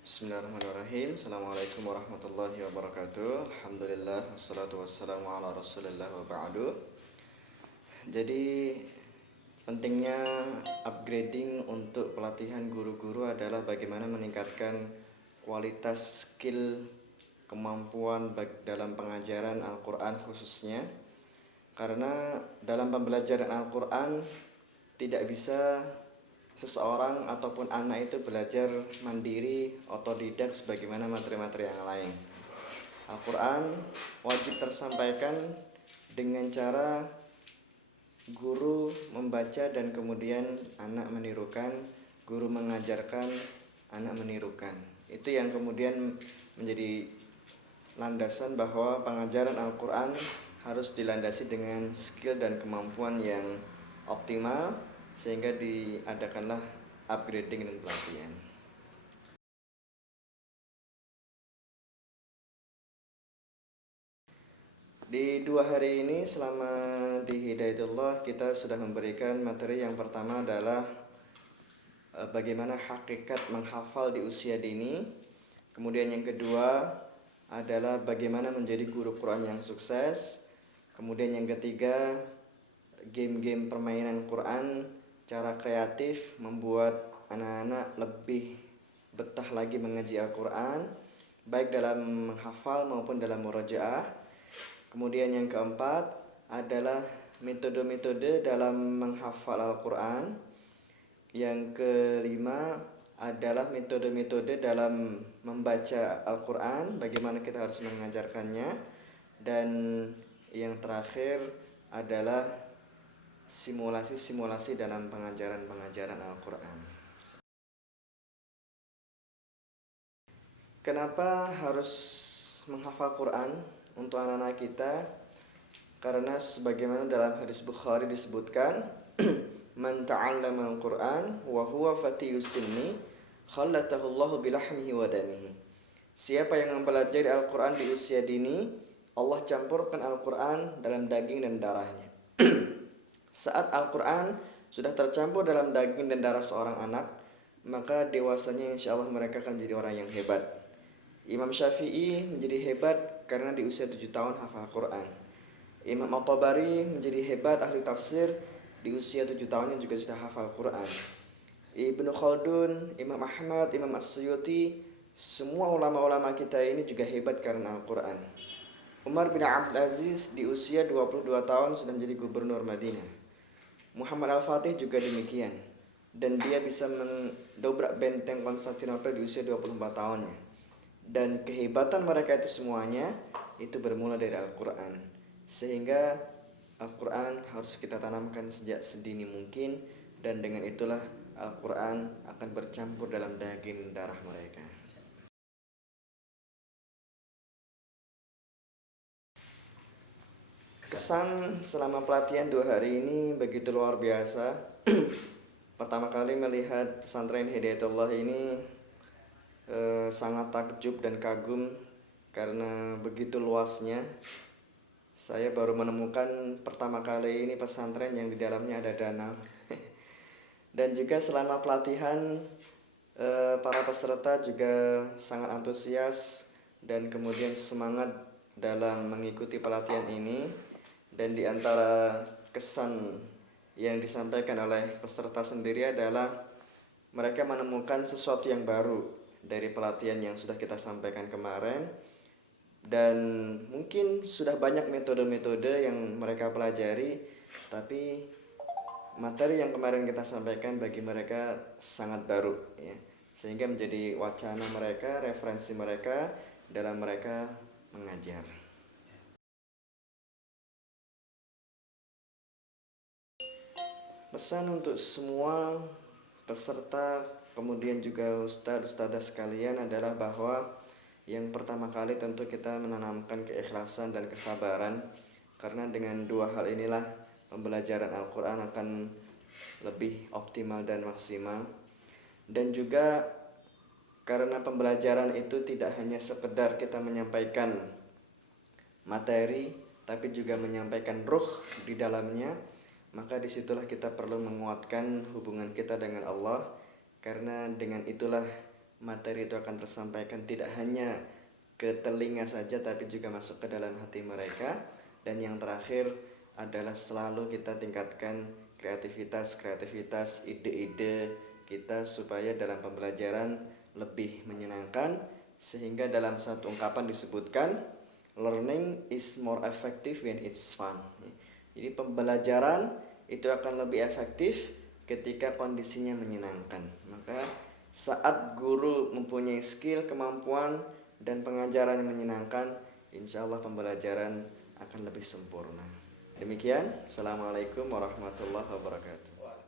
Bismillahirrahmanirrahim. Assalamualaikum warahmatullahi wabarakatuh. Alhamdulillah wassalatu wassalamu ala Rasulillah wa ba'du. Jadi pentingnya upgrading untuk pelatihan guru-guru adalah bagaimana meningkatkan kualitas skill kemampuan dalam pengajaran Al-Qur'an khususnya. Karena dalam pembelajaran Al-Qur'an tidak bisa seseorang ataupun anak itu belajar mandiri, otodidak sebagaimana materi-materi yang lain. Al-Quran wajib tersampaikan dengan cara guru membaca dan kemudian anak menirukan, guru mengajarkan, anak menirukan. Itu yang kemudian menjadi landasan bahwa pengajaran Al-Quran harus dilandasi dengan skill dan kemampuan yang optimal, sehingga diadakanlah upgrading dan pelatihan. Di 2 hari ini selama di Hidayatullah kita sudah memberikan materi. Yang pertama adalah bagaimana hakikat menghafal di usia dini. Kemudian yang kedua adalah bagaimana menjadi guru Quran yang sukses. Kemudian yang ketiga, game-game permainan Quran, cara kreatif membuat anak-anak lebih betah lagi mengaji Al-Quran, baik dalam menghafal maupun dalam murajaah. Kemudian yang keempat adalah metode-metode dalam menghafal Al-Quran. Yang kelima adalah metode-metode dalam membaca Al-Quran, bagaimana kita harus mengajarkannya. Dan yang terakhir adalah simulasi-simulasi dalam pengajaran Al-Quran. Kenapa harus menghafal Quran untuk anak-anak kita? Karena sebagaimana dalam hadis Bukhari disebutkan, man ta'allama al-Quran wa huwa fatiyus sinni khallatahu Allahu bilahmihi wa damihi. Siapa yang mempelajari Al-Quran di usia dini, Allah campurkan Al-Quran dalam daging dan darahnya. Saat Al-Quran sudah tercampur dalam daging dan darah seorang anak, maka dewasanya insya Allah mereka akan menjadi orang yang hebat. Imam Syafi'i menjadi hebat karena di usia 7 tahun hafal Quran. Imam At-Tabari menjadi hebat ahli tafsir di usia 7 tahunnya juga sudah hafal Quran. Ibnu Khaldun, Imam Ahmad, Imam As-Suyuti, semua ulama-ulama kita ini juga hebat karena Al-Quran. Umar bin Abdul Aziz di usia 22 tahun sudah menjadi gubernur Madinah. Muhammad Al-Fatih juga demikian, dan dia bisa mendobrak benteng Konstantinopel di usia 24 tahunnya. Dan kehebatan mereka itu semuanya itu bermula dari Al-Quran. Sehingga Al-Quran harus kita tanamkan sejak sedini mungkin, dan dengan itulah Al-Quran akan bercampur dalam daging darah mereka. Kesan selama pelatihan 2 hari ini begitu luar biasa. Pertama kali melihat pesantren Hidayatullah ini sangat takjub dan kagum karena begitu luasnya. Saya baru menemukan pertama kali ini pesantren yang di dalamnya ada danau. Dan juga selama pelatihan para peserta juga sangat antusias dan kemudian semangat dalam mengikuti pelatihan ini. Dan di antara kesan yang disampaikan oleh peserta sendiri adalah mereka menemukan sesuatu yang baru dari pelatihan yang sudah kita sampaikan kemarin. Dan mungkin sudah banyak metode-metode yang mereka pelajari, tapi materi yang kemarin kita sampaikan bagi mereka sangat baru ya. Sehingga menjadi wacana mereka, referensi mereka dalam mereka mengajar. Pesan untuk semua peserta, kemudian juga ustadz-ustadzah sekalian adalah bahwa yang pertama kali tentu kita menanamkan keikhlasan dan kesabaran. Karena dengan 2 hal inilah pembelajaran Al-Quran akan lebih optimal dan maksimal. Dan juga karena pembelajaran itu tidak hanya sekedar kita menyampaikan materi, tapi juga menyampaikan ruh di dalamnya. Maka disitulah kita perlu menguatkan hubungan kita dengan Allah, karena dengan itulah materi itu akan tersampaikan tidak hanya ke telinga saja tapi juga masuk ke dalam hati mereka. Dan yang terakhir adalah selalu kita tingkatkan kreativitas, ide-ide kita supaya dalam pembelajaran lebih menyenangkan, sehingga dalam satu ungkapan disebutkan learning is more effective when it's fun. Jadi pembelajaran itu akan lebih efektif ketika kondisinya menyenangkan. Maka saat guru mempunyai skill, kemampuan, dan pengajaran yang menyenangkan, insya Allah pembelajaran akan lebih sempurna. Demikian, Assalamualaikum warahmatullahi wabarakatuh.